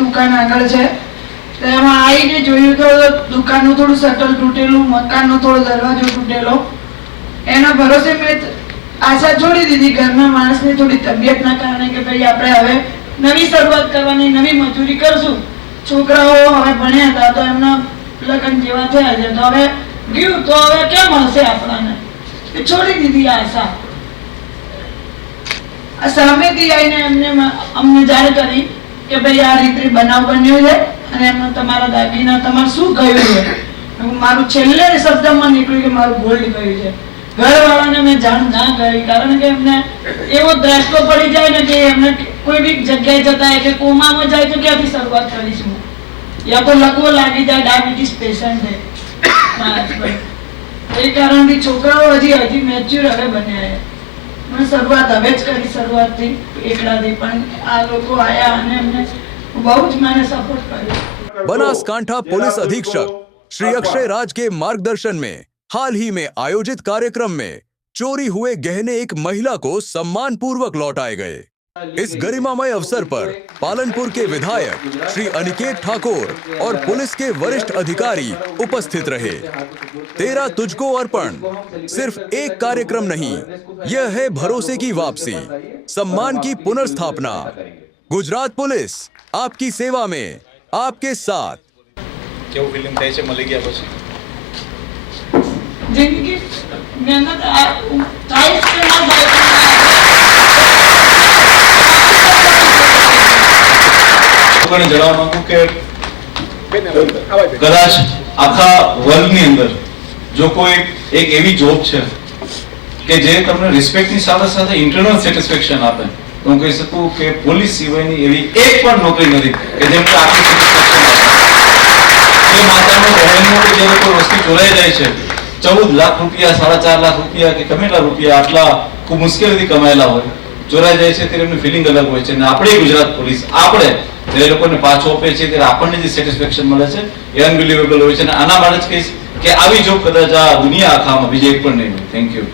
દુકાન આગળ છે, તો એમાં આવીને જોયું તો દુકાનનું થોડું શટર તૂટેલું, મકાનનો થોડો દરવાજો તૂટેલો. એના ભરોસે મેં આશા છોડી દીધી ઘરના માણસની થોડી તબિયતના કારણે કે ભાઈ આપણે હવે નવી શરૂઆત કરવાની, નવી મજૂરી કરશું. છોકરાઓ હવે ભણ્યા હતા તો એમના લગ્ન જેવા થયા છે, તો હવે ગયું તો હવે કેમ મળશે આપણને, છોડી દીધી આશા. આ સામેથી આવીને એમને અમને જાણ કરી કે ભાઈ આ રીતે બનાવ બન્યો છે અને એમને તમારા દાગીના તમારે શું કહ્યું છે. મારું છેલ્લે શબ્દમાં નીકળ્યું કે મારું ગોલ્ડ કહ્યું છે. ઘરવાળાને મેં જાણ ના કરી, કારણ કે એમને એવો દ્રષ્ટો પડી જાય ને કે એમને કોઈ બી જગ્યાએ જતા હોય કે કોમામાં જાય તો ક્યાંથી શરૂઆત કરીશું, યા તો લકવો લાગી જાય, ડાયાબિટીસ પેશન્ટ છે. એ કારણથી છોકરાઓ હજી મેચ્યોર હવે બન્યા છે. મેં શરૂઆત હવે જ કરી, શરૂઆતથી એકલાથી, પણ આ લોકો આયા અને એમને બહુ જ મને સપોર્ટ કર્યો. बनासकांठा पुलिस अधीक्षक श्री अक्षय राज के मार्गदर्शन में हाल ही में आयोजित कार्यक्रम में चोरी हुए गहने एक महिला को सम्मान पूर्वक लौटाए गए. इस गरिमामय अवसर पर पालनपुर के विधायक श्री अनिकेत ठाकुर और पुलिस के वरिष्ठ अधिकारी उपस्थित रहे. तेरा तुझको अर्पण सिर्फ एक कार्यक्रम नहीं, यह है भरोसे की वापसी, सम्मान की पुनर्स्थापना. गुजरात पुलिस आपकी सेवा में, आपके साथ. કેવું ફીલિંગ થાય છે મળી ગયા પછી? જિંદગી મહેનત થાય છે ના થાય. લોકોને જણાવવા માંગુ કે કદાચ આખા વર્લ્ડની અંદર જો કોઈ એક એવી જોબ છે કે જે તમને રિસ્પેક્ટની સાથે સાથે ઇન્ટરનલ સેટિસ્ફેક્શન આપે, તો હું કહી શકું કે પોલીસ સિવાયની એવી એક પણ નોકરી નથી કે જેમ કે આખી સેટિસ્ફેક્શન આપે. જે માતાનો બહેનનો કે જે લોકો વસ્તુ ચોરાઈ જાય છે, 14 લાખ રૂપિયા, 4.5 લાખ રૂપિયા કે ગમેલા રૂપિયા આટલા ખૂબ મુશ્કેલીથી કમાયેલા હોય, ચોરાઈ જાય છે ત્યારે એમની ફિલિંગ અલગ હોય છે. અને આપણી ગુજરાત પોલીસ આપણે જે લોકોને પાછો આપે છે ત્યારે આપણને જે સેટિસ્ફેક્શન મળે છે એ અનબિલીવેબલ હોય છે. અને આના માટે જ કહીશ કે આવી જોબ કદાચ આ દુનિયા આખામાં બીજે એક પણ નહીં હોય. Thank you.